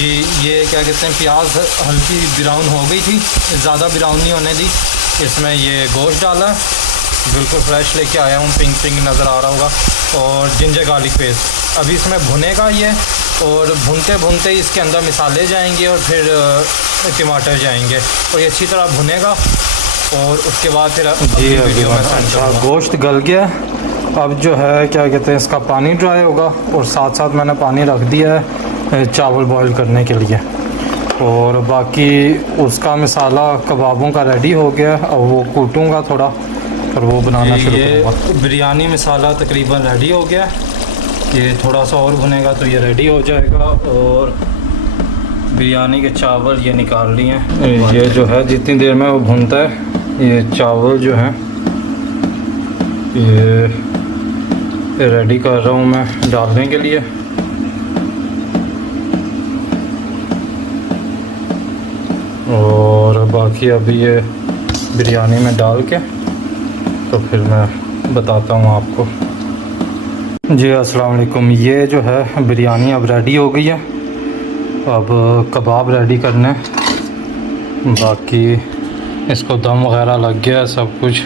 जी ये क्या कहते हैं, प्याज हल्की ब्राउन हो गई थी, ज़्यादा ब्राउन नहीं होने दी। इसमें ये गोश्त डाला, बिल्कुल फ्रेश लेके आया हूँ, पिंक पिंक नज़र आ रहा होगा। और जिंजर गार्लिक पेस्ट अभी इसमें भुनेगा ये, और भुनते भुनते इसके अंदर मिसाले जाएंगे और फिर टमाटर जाएंगे, और ये अच्छी तरह भुनेगा। और उसके बाद फिर जी अच्छा गोश्त गल गया। अब जो है क्या कहते हैं, इसका पानी ड्राई होगा, और साथ साथ मैंने पानी रख दिया है चावल बॉईल करने के लिए। और बाकी उसका मसाला कबाबों का रेडी हो गया, अब वो कूटूँगा थोड़ा और वो बनाना शुरू करूँगा। बिरयानी मसाला तकरीबन रेडी हो गया, ये थोड़ा सा और भुनेगा तो ये रेडी हो जाएगा। और बिरयानी के चावल ये निकाल लिए हैं। ये जो है जितनी देर में वो भुनता है, ये चावल जो है ये रेडी कर रहा हूँ मैं डालने के लिए। और बाकी अभी ये बिरयानी में डाल के तो फिर मैं बताता हूँ आपको। जी अस्सलाम वालेकुम। ये जो है बिरयानी अब रेडी हो गई है, अब कबाब रेडी करने, बाकी इसको दम वगैरह लग गया है सब कुछ।